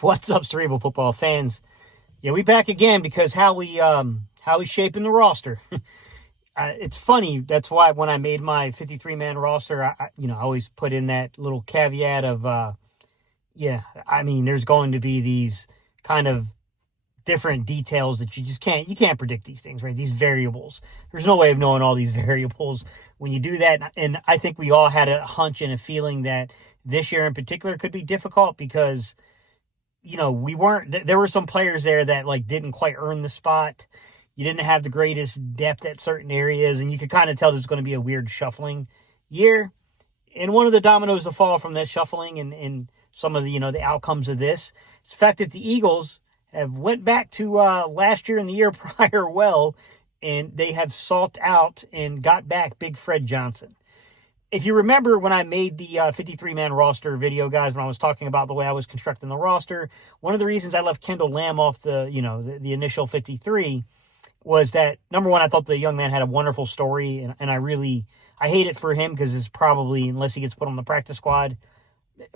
What's up, Cerebral Football fans? Yeah, we back again because how we shaping the roster. It's funny. That's why when I made my 53-man roster, I always put in that little caveat of there's going to be these kind of different details that you can't predict these things, right? These variables. There's no way of knowing all these variables when you do that. And I think we all had a hunch and a feeling that this year in particular could be difficult because there were some players there that didn't quite earn the spot. You didn't have the greatest depth at certain areas, and you could kind of tell there's going to be a weird shuffling year. And one of the dominoes to fall from that shuffling and some of the outcomes of this is the fact that the Eagles have went back to last year and the year prior and they have sought out and got back Big Fred Johnson. If you remember when I made the 53-man roster video, guys, when I was talking about the way I was constructing the roster, one of the reasons I left Kendall Lamb off the the initial 53 was that, number one, I thought the young man had a wonderful story, and I hate it for him because it's probably, unless he gets put on the practice squad,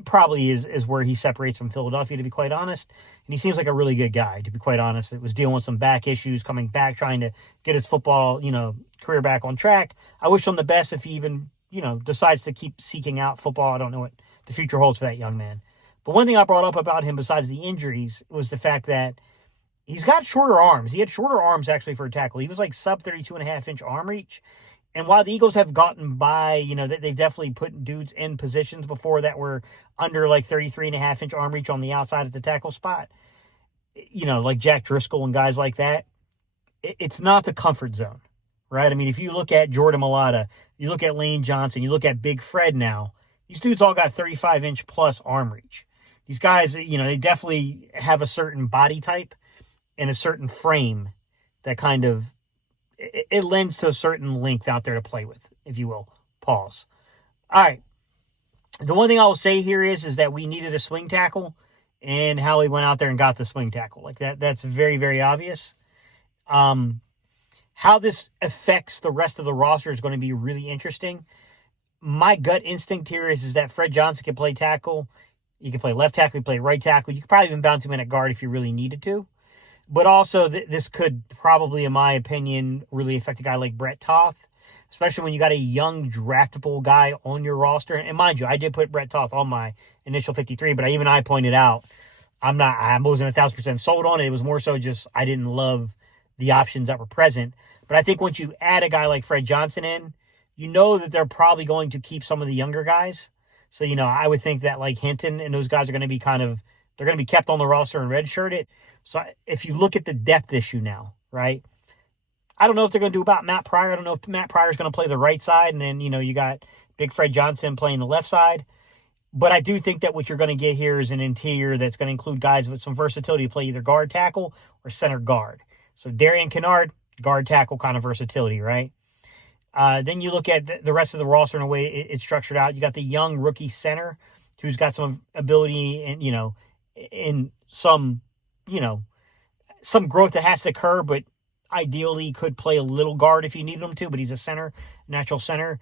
probably is where he separates from Philadelphia, to be quite honest. And he seems like a really good guy, to be quite honest. It was dealing with some back issues, coming back, trying to get his football, career back on track. I wish him the best if he even decides to keep seeking out football. I don't know what the future holds for that young man. But one thing I brought up about him besides the injuries was the fact that he's got shorter arms. He had shorter arms, actually, for a tackle. He was sub 32.5-inch arm reach. And while the Eagles have gotten by, they've definitely put dudes in positions before that were under 33.5-inch arm reach on the outside at the tackle spot, like Jack Driscoll and guys like that. It's not the comfort zone, right? I mean, if you look at Jordan Mailata, you look at Lane Johnson, you look at Big Fred now, these dudes all got 35-inch plus arm reach. These guys, they definitely have a certain body type and a certain frame that kind of, it lends to a certain length out there to play with, if you will. Pause. All right. The one thing I will say here is that we needed a swing tackle, and Howie went out there and got the swing tackle. That's very, very obvious. How this affects the rest of the roster is going to be really interesting. My gut instinct here is that Fred Johnson can play tackle. You can play left tackle, you can play right tackle. You could probably even bounce him in at guard if you really needed to. But also, this could probably, in my opinion, really affect a guy like Brett Toth, especially when you got a young, draftable guy on your roster. And mind you, I did put Brett Toth on my initial 53, but I pointed out I wasn't 1,000% sold on it. It was more so just I didn't love the options that were present. But I think once you add a guy like Fred Johnson in, that they're probably going to keep some of the younger guys. So, I would think that Hinton and those guys are going to be they're going to be kept on the roster and redshirted. So if you look at the depth issue now, right, I don't know if they're going to do about Matt Pryor. I don't know if Matt Pryor is going to play the right side, and then, you got Big Fred Johnson playing the left side. But I do think that what you're going to get here is an interior that's going to include guys with some versatility to play either guard tackle or center guard. So Darian Kennard, guard tackle kind of versatility, right? Then you look at the rest of the roster in a way it's structured out. You got the young rookie center who's got some ability and, in some growth that has to occur, but ideally could play a little guard if you need him to, but he's a center, natural center.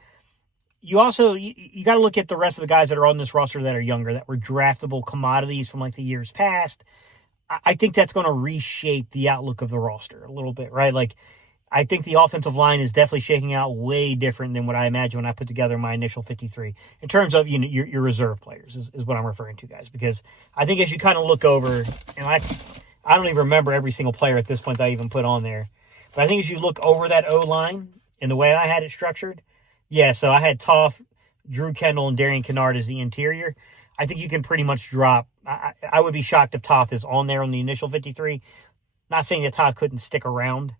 You also, you got to look at the rest of the guys that are on this roster that are younger, that were draftable commodities from the years past. I think that's going to reshape the outlook of the roster a little bit, right? I think the offensive line is definitely shaking out way different than what I imagined when I put together my initial 53 in terms of, your reserve players is what I'm referring to, guys, because I think as you kind of look over, and I don't even remember every single player at this point that I even put on there, but I think as you look over that O-line and the way I had it structured, so I had Toth, Drew Kendall, and Darian Kennard as the interior. I think you can pretty much drop. I would be shocked if Toth is on there on the initial 53. Not saying that Toth couldn't stick around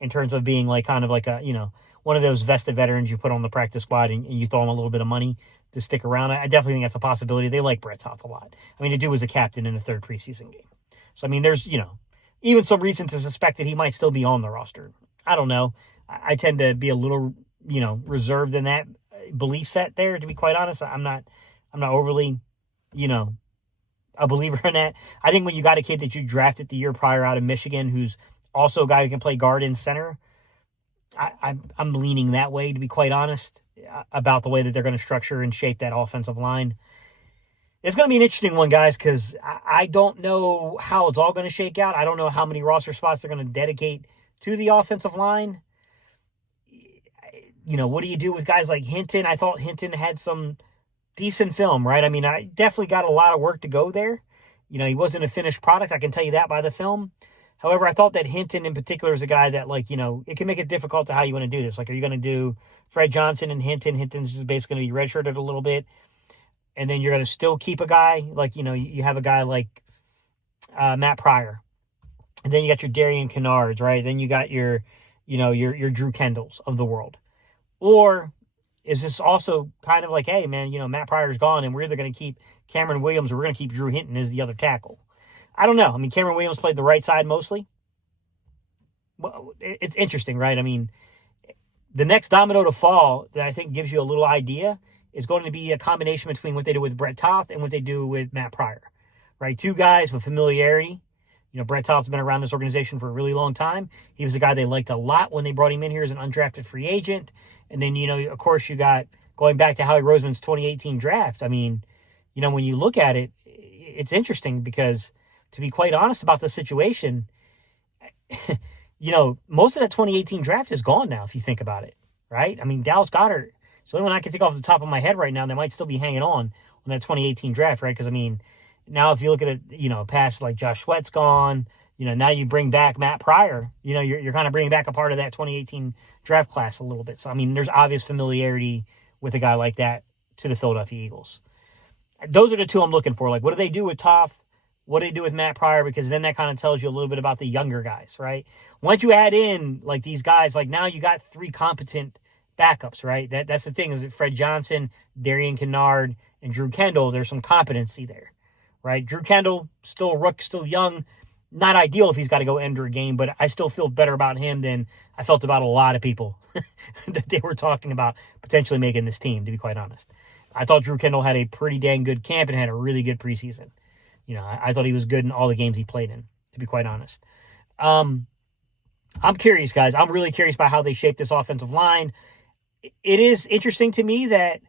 in terms of being kind of a, one of those vested veterans you put on the practice squad and you throw him a little bit of money to stick around. I definitely think that's a possibility. They like Brett Toth a lot. I mean, the dude was a captain in the third preseason game. So, I mean, there's, even some reason to suspect that he might still be on the roster. I don't know. I tend to be a little, reserved in that belief set there, to be quite honest. I'm not overly, a believer in that. I think when you got a kid that you drafted the year prior out of Michigan, who's also a guy who can play guard and center, I'm leaning that way, to be quite honest, about the way that they're going to structure and shape that offensive line. It's going to be an interesting one, guys, because I don't know how it's all going to shake out. I don't know how many roster spots they're going to dedicate to the offensive line. You know, what do you do with guys like Hinton? I thought Hinton had some decent film, right? I mean, I definitely got a lot of work to go there. You know, he wasn't a finished product. I can tell you that by the film. However, I thought that Hinton in particular is a guy that, like, you know, it can make it difficult to how you want to do this. Like, are you going to do Fred Johnson and Hinton? Hinton's just basically going to be redshirted a little bit. And then you're going to still keep a guy, like, you know, you have a guy like Matt Pryor. And then you got your Darian Kennards, right? Then you got your, you know, your Drew Kendalls of the world. Or is this also kind of like, hey, man, you know, Matt Pryor's gone and we're either going to keep Cameron Williams or we're going to keep Drew Hinton as the other tackle? I don't know. I mean, Cameron Williams played the right side mostly. Well, it's interesting, right? I mean, the next domino to fall that I think gives you a little idea is going to be a combination between what they do with Brett Toth and what they do with Matt Pryor, right? Two guys with familiarity. You know, Brett Toth's been around this organization for a really long time. He was a guy they liked a lot when they brought him in here as an undrafted free agent. And then, you know, of course, you got going back to Howie Roseman's 2018 draft. I mean, you know, when you look at it, it's interesting because, to be quite honest about the situation, you know, most of that 2018 draft is gone now, if you think about it, right? I mean, Dallas Goedert, it's the only one I can think off the top of my head right now that might still be hanging on that 2018 draft, right? Because, I mean, now if you look at it, you know, past like Josh Sweat's gone, you know, now you bring back Matt Pryor, you know, you're kind of bringing back a part of that 2018 draft class a little bit. So, I mean, there's obvious familiarity with a guy like that to the Philadelphia Eagles. Those are the two I'm looking for. Like, what do they do with Toth? What do they do with Matt Pryor? Because then that kind of tells you a little bit about the younger guys, right? Once you add in, like, these guys, like, now you got three competent backups, right? That's the thing, is that Fred Johnson, Darian Kinnard, and Drew Kendall, there's some competency there, right? Drew Kendall, still a rook, still young. Not ideal if he's got to go enter a game, but I still feel better about him than I felt about a lot of people that they were talking about potentially making this team, to be quite honest. I thought Drew Kendall had a pretty dang good camp and had a really good preseason. You know, I thought he was good in all the games he played in, to be quite honest. I'm curious, guys. I'm really curious about how they shape this offensive line. It is interesting to me that,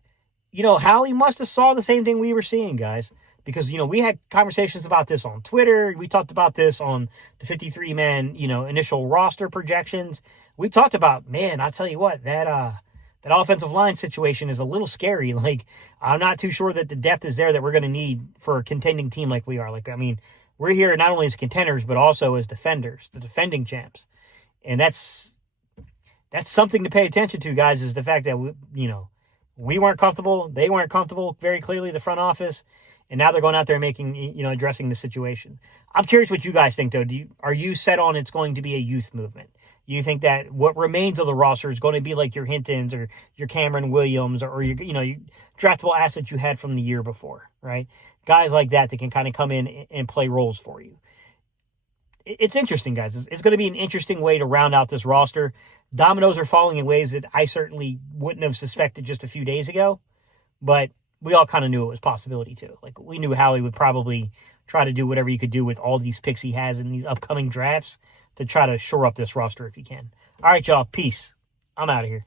you know, Howie must have saw the same thing we were seeing, guys. Because, you know, we had conversations about this on Twitter. We talked about this on the 53-man, you know, initial roster projections. We talked about, man, I'll tell you what, that offensive line situation is a little scary. Like, I'm not too sure that the depth is there that we're going to need for a contending team like we are. Like, I mean, we're here not only as contenders, but also as defenders, the defending champs. And that's something to pay attention to, guys, is the fact that, we weren't comfortable. They weren't comfortable, very clearly, the front office. And now they're going out there and addressing the situation. I'm curious what you guys think, though. Are you set on it's going to be a youth movement? You think that what remains of the roster is going to be like your Hintons or your Cameron Williams or your draftable assets you had from the year before, right? Guys like that can kind of come in and play roles for you. It's interesting, guys. It's going to be an interesting way to round out this roster. Dominoes are falling in ways that I certainly wouldn't have suspected just a few days ago, but we all kind of knew it was a possibility too. Like, we knew Howie would probably try to do whatever he could do with all these picks he has in these upcoming drafts to try to shore up this roster if he can. All right, y'all. Peace. I'm out of here.